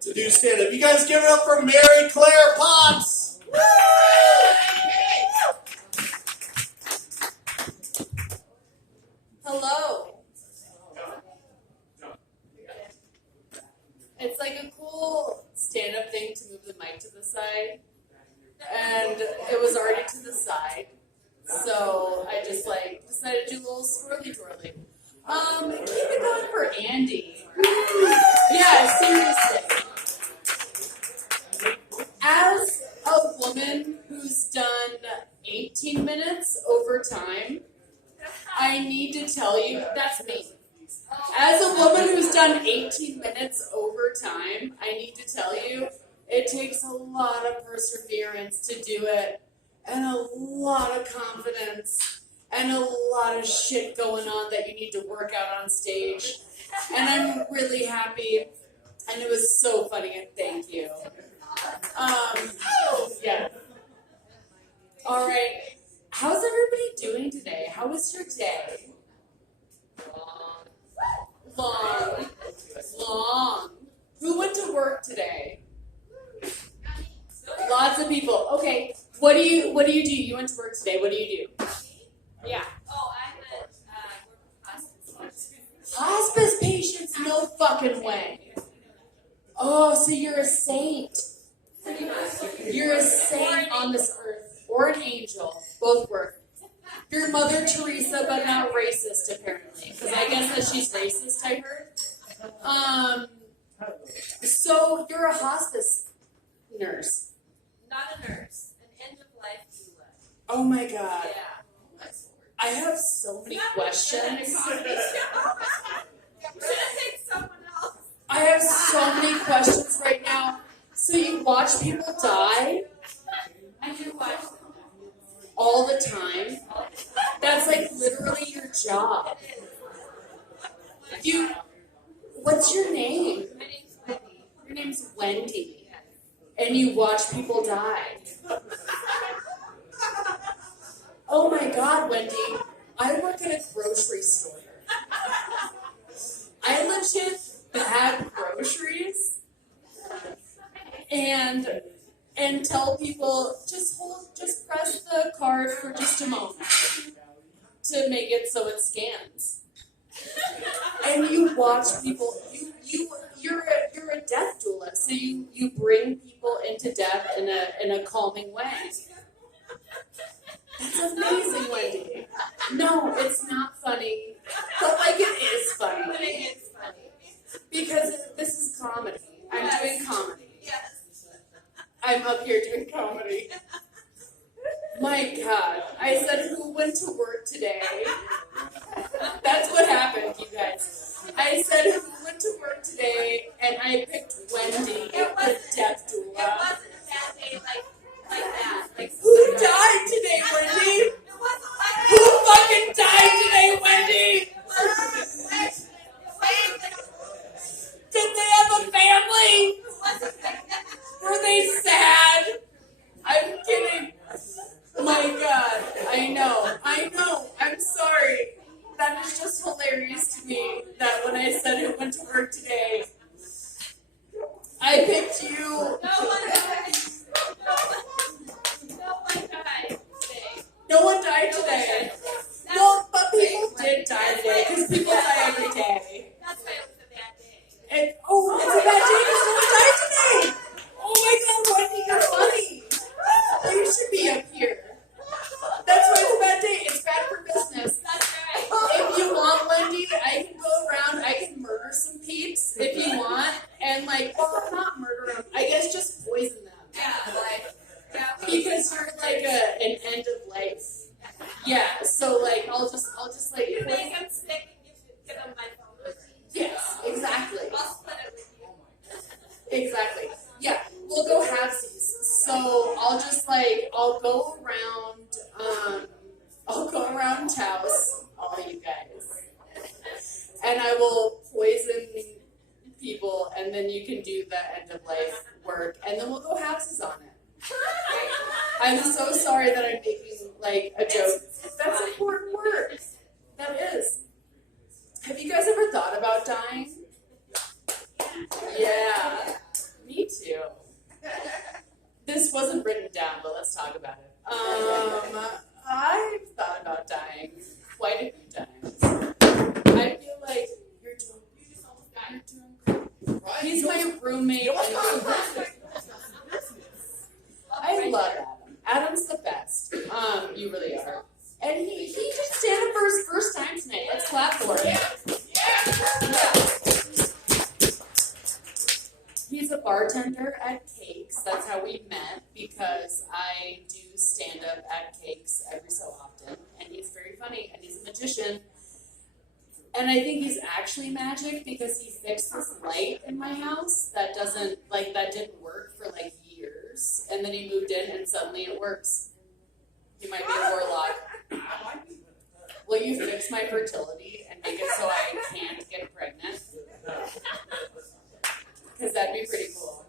to do stand-up. You guys give it up for Mary Claire Potts. Hello. It's like a cool stand-up thing to move the mic to the side. And it was already to the side. So I just decided to do a little swirly-twirly. Keep it going for Andy. Yeah, seriously. As a woman who's done 18 minutes over time, I need to tell you, that's me. As a woman who's done 18 minutes over time, I need to tell you, it takes a lot of perseverance to do it, and a lot of confidence, and a lot of shit going on that you need to work out on stage. And I'm really happy, and it was so funny, and thank you. Yeah. All right. How's everybody doing today? How was your day? Long. Who went to work today? Lots of people. Okay. What do you do? You went to work today. What do you do? Yeah. Oh, I'm a hospice patient. Hospice patients? No fucking way. Oh, so you're a saint. You're a saint on this earth. Or an angel. Both work. You're Mother Teresa, but not racist, apparently. Because I guess that she's racist, I heard. So you're a hospice nurse. Not a nurse, an end-of-life doula. Oh my god. Yeah. I have so many questions. Should have picked someone else. I have so many questions right now. So you watch people die I do watch all the time? That's like literally your job. What's your name? My name's Wendy. Your name's Wendy. And you watch people die. Oh my god, Wendy. I work at a grocery store. I legit bag groceries and tell people just press the card for just a moment to make it so it scans. And you watch people. You're a death doula, so you bring people into death in a calming way. That's amazing, Wendy. No, it's not funny, but like it is funny. But it is funny. Because this is comedy. I'm doing comedy. Yes. I'm up here doing comedy. My God. I said, who went to work today? That's what happened, you guys. I said, who went to work today? And I picked Wendy, the death doula. It wasn't a bad day like that. Who died today, Wendy? It wasn't like Who fucking died today, Wendy? Did they have a family? Were they sad? I'm kidding. My God. I know. I'm sorry. That is just hilarious to me that when I said who went to work today, I picked you. No one died. No one died today. Well, but people did die today because people die every day. That's why it was a bad day. It's a bad day because no one died today. Oh my God, Wendy, you're funny. You should be up here. That's why it's a bad day. It's bad for business. That's right. If you want, Wendy, I can go around. I can murder some peeps if you want, and not murder them. I guess just poison them. Yeah. Because you're like an end of life. Yeah. So I'll just You make them sick and give them my phone. Yes, exactly. I'll split it with you. Exactly. Yeah, we'll go halvesies. So I'll go around Taos, all you guys, and I will poison people, and then you can do the end of life work, and then we'll go halvesies on it. I'm so sorry that I'm making a joke. That's important work. That is. Have you guys ever thought about dying? Yeah. wasn't written down, but let's talk about it. I've thought about dying quite a few times. I feel like you're drunk. He's my roommate. I love Adam. Adam's the best. You really are. And he just stand up for his first time tonight. Let's clap for him. He's a bartender at Cakes. That's how we met, because I do stand up at Cakes every so often. And he's very funny, and he's a magician. And I think he's actually magic, because he fixed this light in my house that didn't work for like years. And then he moved in and suddenly it works. He might be a warlock. Will you fix my fertility and make it so I can't get pregnant? Because that'd be pretty cool.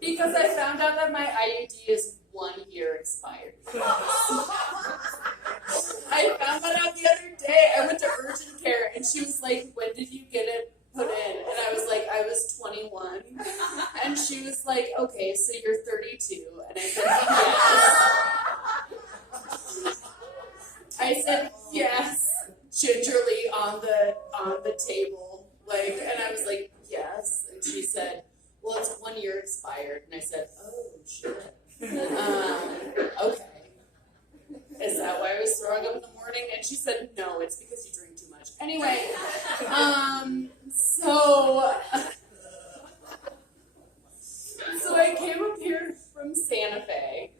Because I found out that my IUD is 1 year expired. I found that out the other day. I went to urgent care and she was like, when did you get it put in? And I was like, I was 21. And she was like, okay, so you're 32. And I said, yes. I said, yes, gingerly on the table. And I was like, yes. And she said, well, it's 1 year expired. And I said, oh, shit. Okay. Is that why I was throwing up in the morning? And she said, no, it's because you drink too much. Anyway, so I came up here from Santa Fe.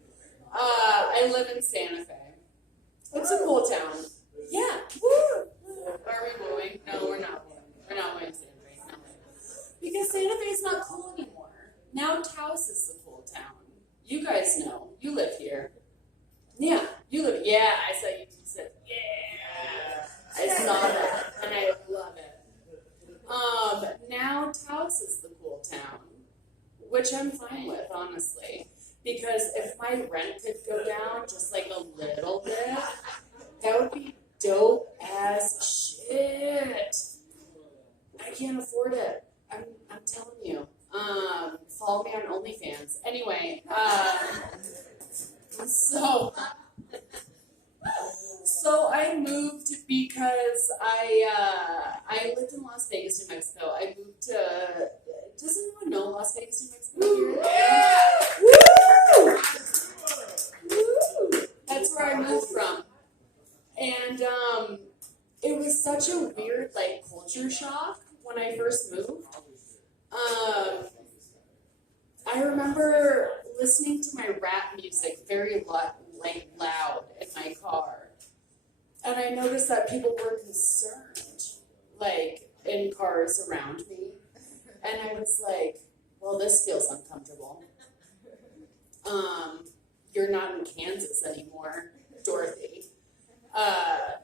I live in Santa Fe. It's a cool town. Yeah. Woo! Are we wooing? No, we're not wooing. We're not wooing Santa Fe. No. Because Santa Fe is not cool anymore. Now Taos is the cool town. You guys know. You live here. Yeah. You live. Yeah. I saw you said, yeah. I saw that. And I love it. Now Taos is the cool town. Which I'm fine with, honestly. Because if my rent could go down just like a little bit, that would be dope as shit. I can't afford it. I'm telling you. Follow me on OnlyFans. Anyway, so I moved because I lived in Las Vegas, New Mexico. I moved to. Does anyone know Las Vegas, New Mexico? Here? Yeah. Woo! Woo! That's where I moved from, and it was such a weird culture shock when I first moved. I remember listening to my rap music very loud in my car, and I noticed that people were concerned, in cars around me. And I was like, well, this feels uncomfortable. You're not in Kansas anymore, Dorothy. I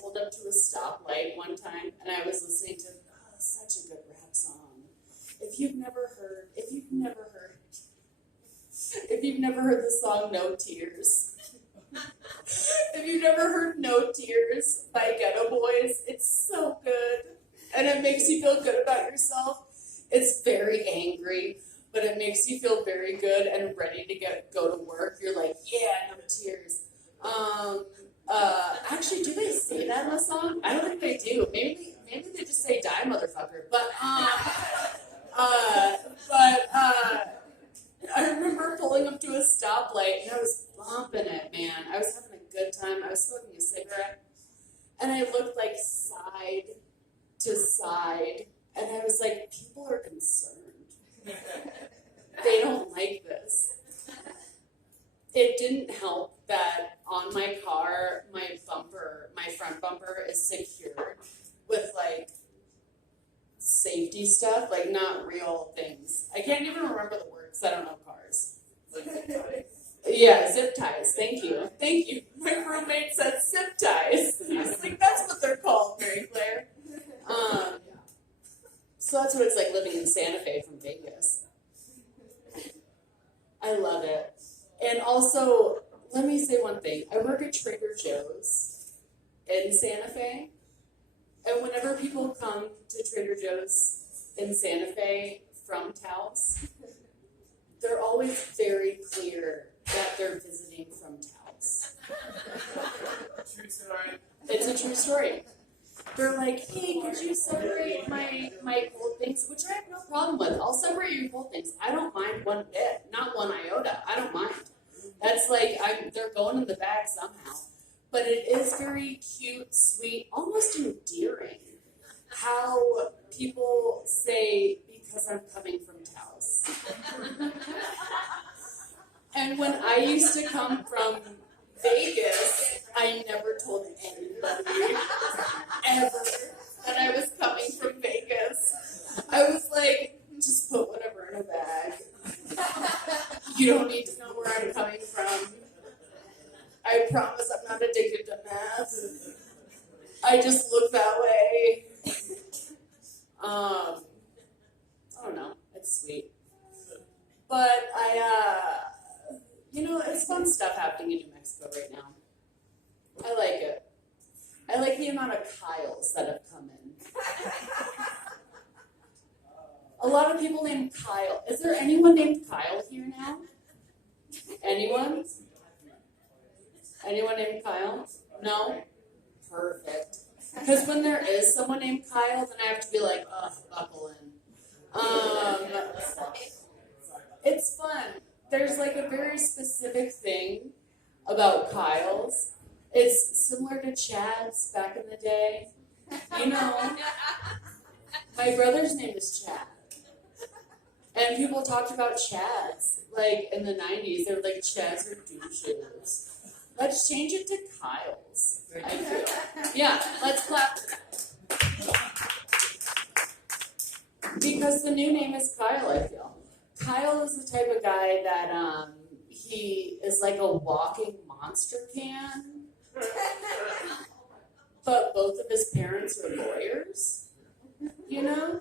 pulled up to a stoplight one time, and I was listening to such a good rap song. If you've never heard the song No Tears, if you've never heard No Tears by Ghetto Boys, it's so good. And it makes you feel good about yourself. It's very angry, but it makes you feel very good and ready to go to work. You're like, yeah, no tears. Actually, do they say that in the song? I don't think they do. Maybe they just say die, motherfucker. But I remember pulling up to a stoplight and I was bumping it, man. I was having a good time. I was smoking a cigarette, and I looked side to side, and I was like, people are concerned. They don't like this. It didn't help that on my car, my front bumper is secured with safety stuff, not real things. I can't even remember the word because I don't know cars. Yeah, zip ties. Thank you. My roommate said zip ties. I was like, that's what they're called, Mary Claire. So that's what it's like living in Santa Fe from Vegas. I love it. And also, let me say one thing. I work at Trader Joe's in Santa Fe. And whenever people come to Trader Joe's in Santa Fe from Taos, they're always very clear that they're visiting from Taos. True story. It's a true story. They're like, hey, could you separate my cold things? Which I have no problem with. I'll separate your cold things. I don't mind one bit, not one iota. I don't mind. That's like they're going in the bag somehow. But it is very cute, sweet, almost endearing how people say, because I'm coming from Taos. And when I used to come from Vegas, I never told anybody ever that I was coming from Vegas. I was like, just put whatever in a bag. You don't need to know where I'm coming from. I promise I'm not addicted to meth. I just look that way. I don't know. It's sweet. But it's fun stuff happening in New Mexico right now. I like it. I like the amount of Kyles that have come in. A lot of people named Kyle. Is there anyone named Kyle here now? Anyone? Anyone named Kyle? No? Perfect. Because when there is someone named Kyle, then I have to be like, ugh, buckle in. It's fun. There's like a very specific thing about Kyle's. It's similar to Chad's back in the day. You know, my brother's name is Chad. And people talked about Chads, like in the 90s. They were like, Chads are douches. Let's change it to Kyle's. I feel. Yeah, let's clap for that. Because the new name is Kyle, I feel. Kyle is the type of guy that he is like a walking monster can. But both of his parents are lawyers. You know?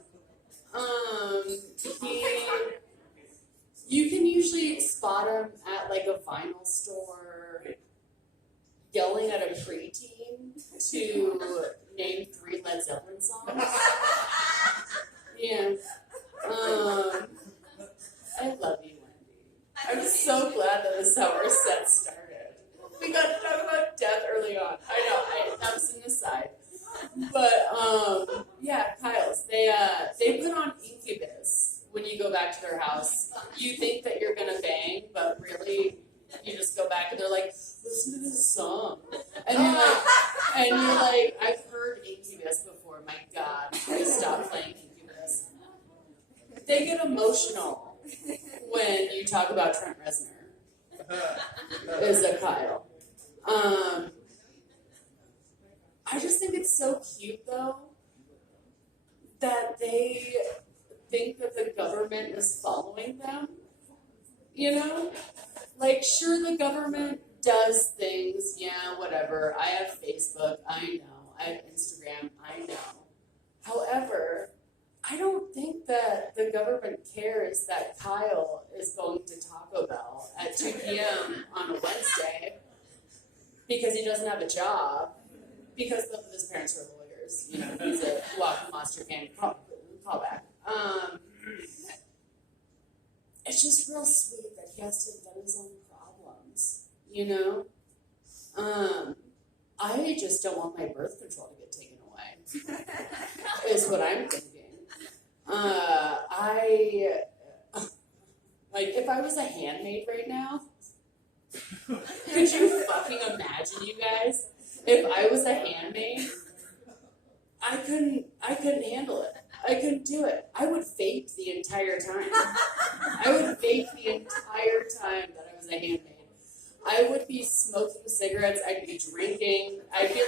You can usually spot him at like a vinyl store yelling at a preteen to name 3 Led Zeppelin songs. Yeah. I love you, Wendy. I'm so glad that this is how our set started. We got to talk about death early on. I know, that was an aside. But, yeah, Kyle's. They put on Incubus when you go back to their house. You think that you're going to bang, but really, you just go back and they're like, listen to this song. And you're like, I've heard Incubus before. My God, please stop playing Incubus. They get emotional when you talk about Trent Reznor as a Kyle. I just think it's so cute, though, that they think that the government is following them. You know? Like, sure, the government does things, yeah, whatever. I have Facebook, I know. I have Instagram, I know. However, I don't think that the government cares that Kyle is going to Taco Bell at 2 p.m. on a Wednesday because he doesn't have a job, because both of his parents are lawyers. You know, he's a walking monster can callback. It's just real sweet that he has to invent his own problems, you know? I just don't want my birth control to get taken away, is what I'm thinking. If I was a handmaid right now, could you fucking imagine, you guys? If I was a handmaid, I couldn't handle it. I couldn't do it. I would vape the entire time. I would vape the entire time that I was a handmaid. I would be smoking cigarettes. I'd be drinking. I'd be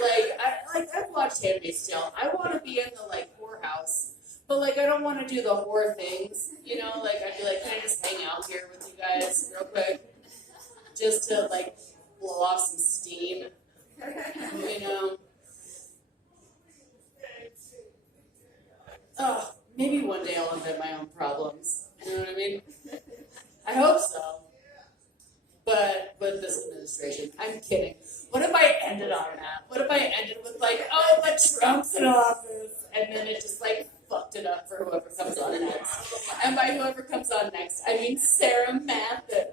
I've watched Handmaid's Tale. I want to be in the whorehouse, but I don't want to do the whore things. You know, I'd be like, can I just hang out here with you guys real quick, just to blow off some steam, you know? Oh, maybe one day I'll invent my own problems. You know what I mean? I hope so. But with this administration, I'm kidding. What if I ended on that? What if I ended with but Trump's in office, and then it just fucked it up for whoever comes on next. And by whoever comes on next, I mean Sarah Mathis.